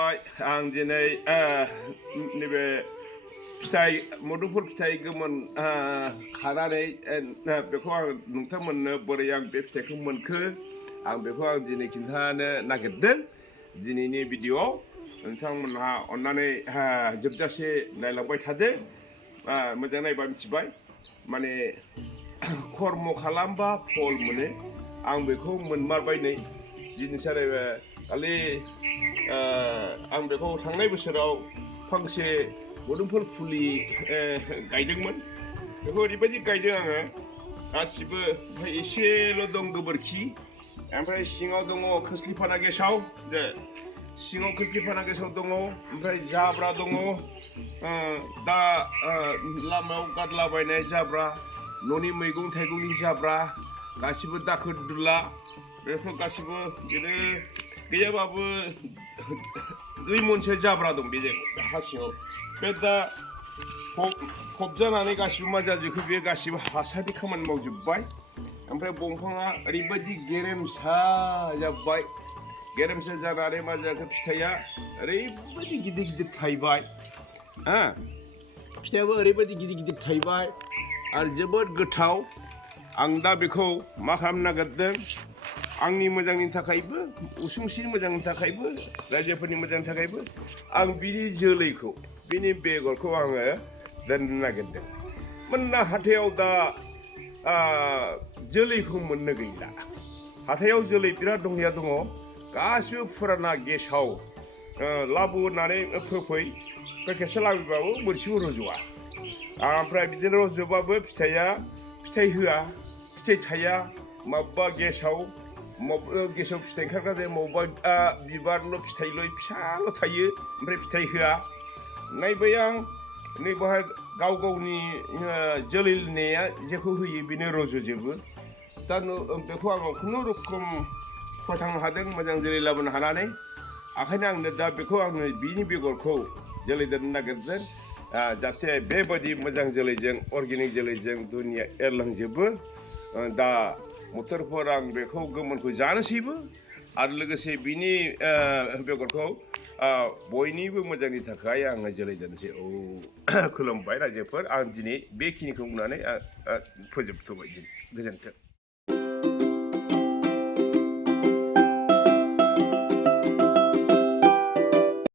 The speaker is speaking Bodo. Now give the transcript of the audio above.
खुलुमबाय आं दिनै नैबे फिथाइ मोदोमफुल फिथाइ गोमोन खानानै बेखौ आं नोंथांमोननो बोरै आं बे फिथाइखौ मोनखो आं बेखौ आं दिनै खिन्थानो नागिरदों दिनैनि भिडिअ'आव नोंथांमोनहा अननानै जोबजासे नायलांबाय थादो मोजां नायबा मिथिबाय माने कर्म खालामबा फल मोनो आं बेखौ मोनमारबाय नै जिनिसा खालि आं बेखौ थांनाय बोसोराव फांसे मोदोमफुल फुलि गायदोंमोन बेखौ ओरैबायदि गायदों आङो गासिबो ओमफ्राय एसेल' दं गोबोरखि ओमफ्राय सिङाव दङ खोस्लिफाना गेसाव सिङाव खोस्लिफाना गेसाव दङ ओमफ्राय जाब्रा दङ दा लामायाव गारलाबायनाय जाब्रा न'नि मैगं थाइगंनि जाब्रा गासिबो दाखोर दुला बेफोर गासिबो बिदिनो गैयाबाबो 2 मनसो जाब्रा दं बे जायगायाव हा सिङाव बे दा फबजानानै गासिबो मा जाजोबखो बे गासिबो हासारनि खामानि मावजोब्बाय ओमफ्राय दंफाङा ओरैबायदि गेरेमसा जाबाय गेरेमसा जानानै मा जाखो फिथाइया ओरैबायदि गिदिर गिदिर थाइबाय फिथाइयाबो ओरैबायदि गिदिर गिदिर थाइबाय आरो जोबोद गोथाव आं दा बेखौ मा खालामनो नागिरदों आंनि मोजांनि थाखायबो उसुंसेनि मोजांनि थाखायबो रायजोफोरनि मोजांनि थाखायबो आं बिनि जोलैखौ बिनि बेगरखौ आङो दोननो नागिरदों मानोना हाथायाव दा जोलैखौ मोननो गैला हाथायाव जोलै बिराद दंनाया दङ गासिबो फुराना गेसाव लाबोनानै फोफै खेबसे लाबोबाबो मोनसेबो रज'आ ओमफ्राय बिदिनो रज'बाबो फिथाइ होआ फिथाइ थाया माबा गेसाव फिथाइ ओंखारग्रा जायो बबेबा बिबारल' फिथाइल' फिसाल' थायो ओमफ्राय फिथाइ होआ नायबाय आं नै बेवहाय गाव गावनि जोलैनाया जेखौ होयो बेनो रज'जोबो दा बेखौ आङो खुनुरुखुम फोथांनो हादों मोजां जोलै लाबोनो हानानै ओंखायनो आंनो दा बेखौ आङो बिनि बेगरखौ जोलै दोननो नागिरदों जाहाथे बेबायदि मोजां जोलैजों अर्गेनिक जोलैजों दुनिया एरलांजोबो दा बोथोरफोर आं बेखौ गोमोनखौ जानोसैबो आरो लोगोसे बिनि बेगरखौ बयनिबो मोजांनि थाखाय आङो जोलै दोनसै खुलुमबाय रायजोफोर आं दिनै बेखिनिखौ बुंनानै फोजोबथ'बाय गोजोन्थों